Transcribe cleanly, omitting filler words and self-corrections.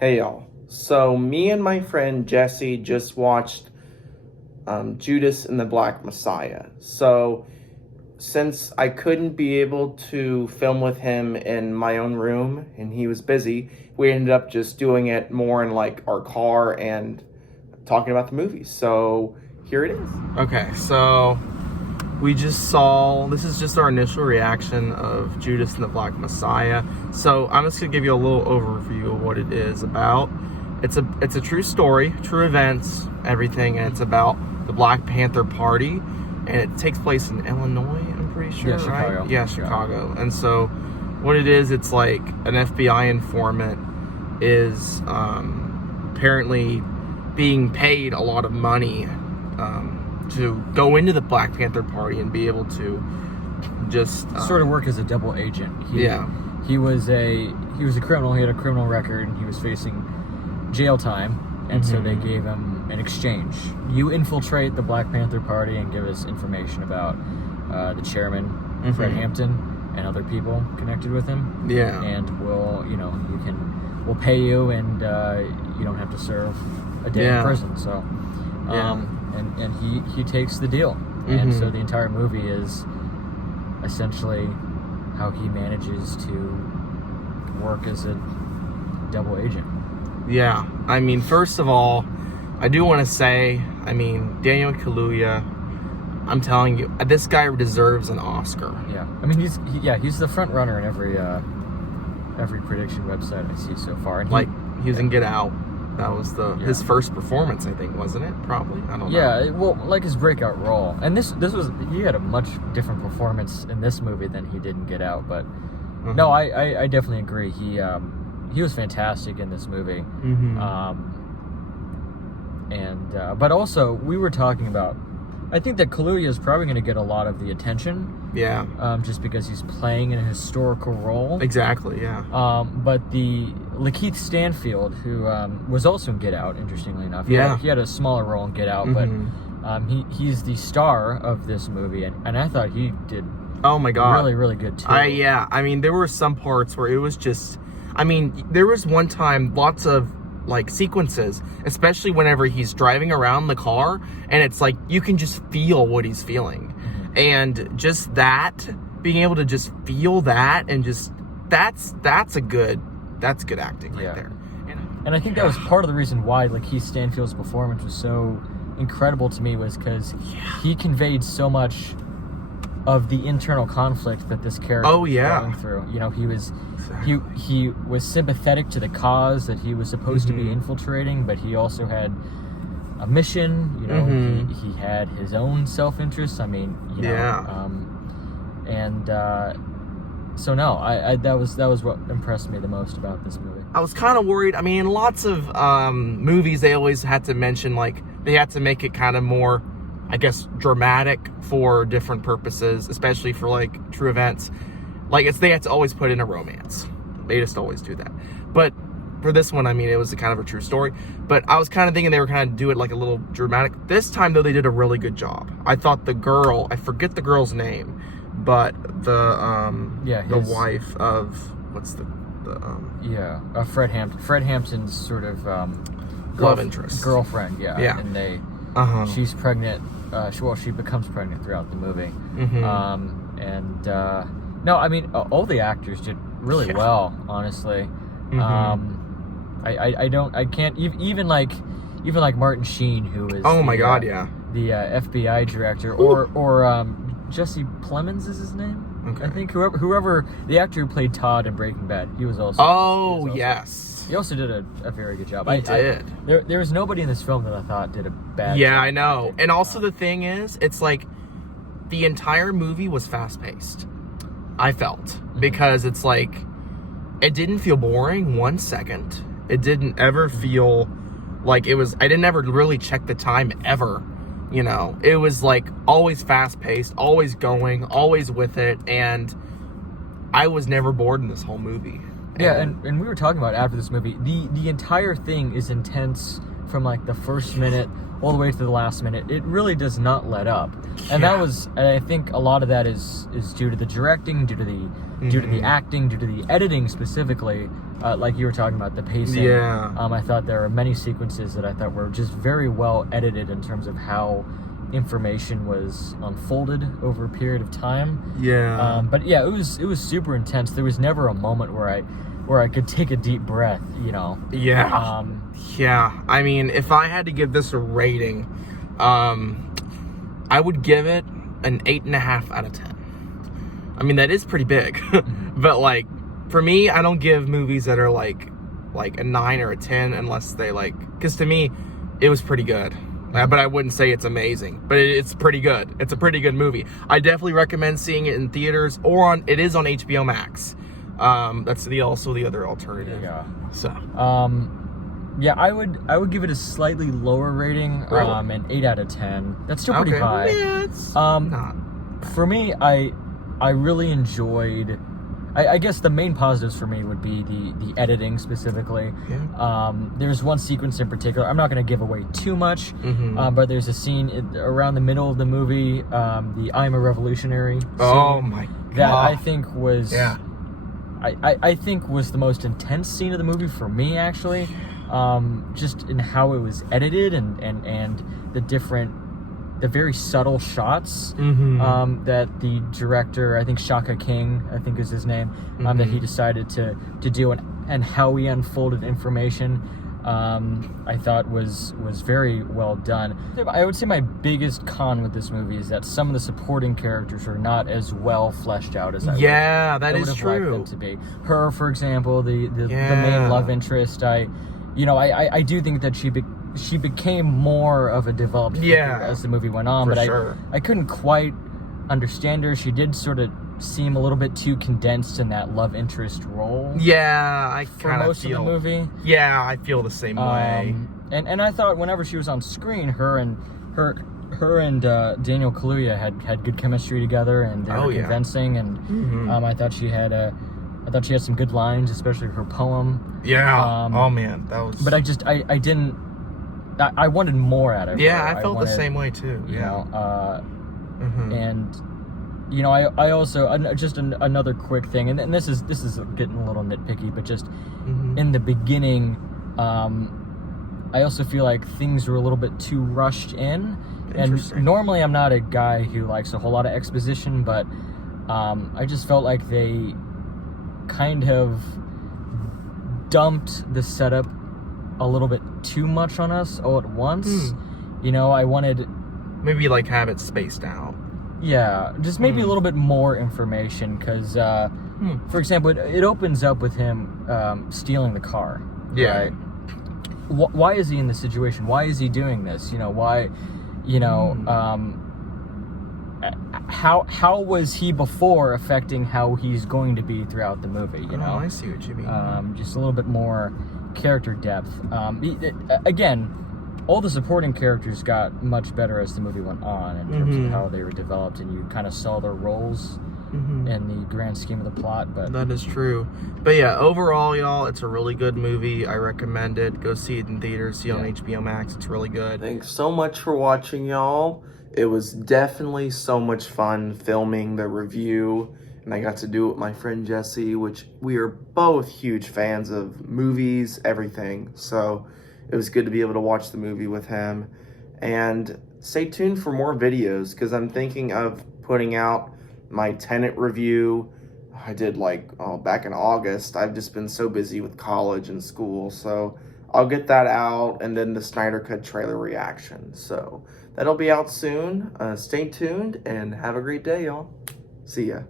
Hey y'all. So me and my friend Jesse just watched Judas and the Black Messiah. So since I couldn't be able to film with him in my own room and he was busy, we ended up just doing it more in like our car and talking about the movie. So here it is. Okay, so we just saw, this is just our initial reaction of Judas and the Black Messiah. So I'm just gonna give you a little overview of what it is about. It's a true story, true events, everything, and it's about the Black Panther Party, and it takes place in Illinois, I'm pretty sure, right? Chicago. Yeah, Chicago. And so what it is, it's like an FBI informant is apparently being paid a lot of money to go into the Black Panther Party and be able to just sort of work as a double agent. He was a criminal. He had a criminal record, and he was facing jail time. And so they gave him an exchange. You infiltrate the Black Panther Party and give us information about the chairman, Fred Hampton, and other people connected with him. Yeah. And we'll pay you, and you don't have to serve a day in prison. So. And he takes the deal. And so the entire movie is essentially how he manages to work as a double agent. Yeah. I mean, first of all, I do want to say, I mean, Daniel Kaluuya, I'm telling you, this guy deserves an Oscar. Yeah. I mean, he's the front runner in every prediction website I see so far. And he was in Get Out. That was his first performance, I think, wasn't it? Probably. I don't know. Yeah, well, like his breakout role. And this was, he had a much different performance in this movie than he did in Get Out. But no, I definitely agree. He was fantastic in this movie. But also, we were talking about, I think that Kaluuya is probably going to get a lot of the attention. Yeah. Just because he's playing in a historical role. Exactly, yeah. But Lakeith Stanfield, who was also in Get Out, interestingly enough. He had a smaller role in Get Out, but he's the star of this movie, and I thought he did really, really good too. I mean, there were some parts where it was just, I mean, there was one time, lots of like sequences, especially whenever he's driving around the car, and it's like you can just feel what he's feeling. And just that, being able to just feel that, and just that's good acting right there. And I think that was part of the reason why Lakeith Stanfield's performance was so incredible to me, was because he conveyed so much of the internal conflict that this character was going through. You know, he was sympathetic to the cause that he was supposed to be infiltrating, but he also had a mission. You know, he had his own self-interest. I mean, you know, so no, that was what impressed me the most about this movie. I was kind of worried. I mean, lots of movies, they always had to mention, like, they had to make it kind of more, I guess, dramatic for different purposes, especially for like true events. Like, they had to always put in a romance. They just always do that. But for this one, I mean, it was a kind of a true story. But I was kind of thinking they were kind of do it like a little dramatic. This time, though, they did a really good job. I thought the girl, I forget the girl's name, but the wife of, what's Fred Hampton. Fred Hampton's sort of love interest, girlfriend. And they she's pregnant. She becomes pregnant throughout the movie. No, I mean, all the actors did really well, honestly. I can't even like Martin Sheen, who is the FBI director, or Jesse Plemons is his name. I think whoever the actor who played Todd in Breaking Bad, he was also. He also did a very good job. He did. There was nobody in this film that I thought did a bad job. Yeah, I know. And also the thing is, it's like the entire movie was fast-paced, I felt. Because it's like, it didn't feel boring 1 second. It didn't ever feel like it was, I didn't ever really check the time ever. You know, it was like always fast-paced, always going, always with it. And I was never bored in this whole movie. And we were talking about after this movie, the entire thing is intense from like the first minute all the way to the last minute. It really does not let up. And I think a lot of that is due to the directing, due to the acting, due to the editing specifically. like you were talking about, the pacing. Yeah. I thought there were many sequences that I thought were just very well edited in terms of how information was unfolded over a period of time. Yeah. But yeah, it was super intense. There was never a moment where I could take a deep breath, you know. Yeah. Yeah. I mean, if I had to give this a rating, I would give it an 8.5 out of 10. I mean, that is pretty big. But like, for me, I don't give movies that are like a 9 or a 10 unless they because to me, it was pretty good. But I wouldn't say it's amazing, but it's pretty good. It's a pretty good movie. I definitely recommend seeing it in theaters or it is on HBO Max. That's also the other alternative. Yeah. So. Yeah, I would give it a slightly lower rating, Really? an 8 out of 10. That's still pretty high. Yeah, it's not. For me, I really enjoyed. I guess the main positives for me would be the editing specifically. Yeah. There's one sequence in particular. I'm not going to give away too much, but there's a scene around the middle of the movie, the "I'm a Revolutionary" scene, Oh my god. that I think was Yeah. I think was the most intense scene of the movie for me, actually. Just in how it was edited and the very subtle shots that the director, I think Shaka King, I think is his name, that he decided to do, and how he unfolded information, I thought was very well done. I would say my biggest con with this movie is that some of the supporting characters are not as well fleshed out as I would that I is would have true. liked them to be. Her, for example, the main love interest, I do think that she became more of a developed figure as the movie went on, but sure. I couldn't quite understand her. She did sort of seem a little bit too condensed in that love interest role. Yeah, I for kind of most feel of the movie. Yeah, I feel the same way. And I thought whenever she was on screen, her and Daniel Kaluuya had good chemistry together, and they were convincing. And I thought she had some good lines, especially her poem. Yeah. Oh man, that was. But I didn't. I wanted more out of her. Yeah, I felt the same way too. You know, and you know, I also just another quick thing, and this is getting a little nitpicky, but just in the beginning, I also feel like things were a little bit too rushed in. And normally I'm not a guy who likes a whole lot of exposition, but I just felt like they kind of dumped the setup a little bit too much on us all at once. You know, I wanted maybe have it spaced out. Yeah, just maybe a little bit more information, because for example, it opens up with him stealing the car. Yeah. Right? Why is he in this situation? Why is he doing this? You know, why? You know, how was he before affecting how he's going to be throughout the movie? You know, I see what you mean. Just a little bit more character depth. Again, all the supporting characters got much better as the movie went on in terms of how they were developed, and you kind of saw their roles in the grand scheme of the plot. But that is true. But yeah, overall, y'all, it's a really good movie. I recommend it. Go see it in theaters. See it on HBO Max. It's really good. Thanks so much for watching, y'all. It was definitely so much fun filming the review, and I got to do it with my friend Jesse, which we are both huge fans of movies, everything. So it was good to be able to watch the movie with him. And stay tuned for more videos, because I'm thinking of putting out my Tenet review. I did back in August. I've just been so busy with college and school, so I'll get that out, and then the Snyder Cut trailer reaction. So that'll be out soon. Stay tuned and have a great day, y'all. See ya.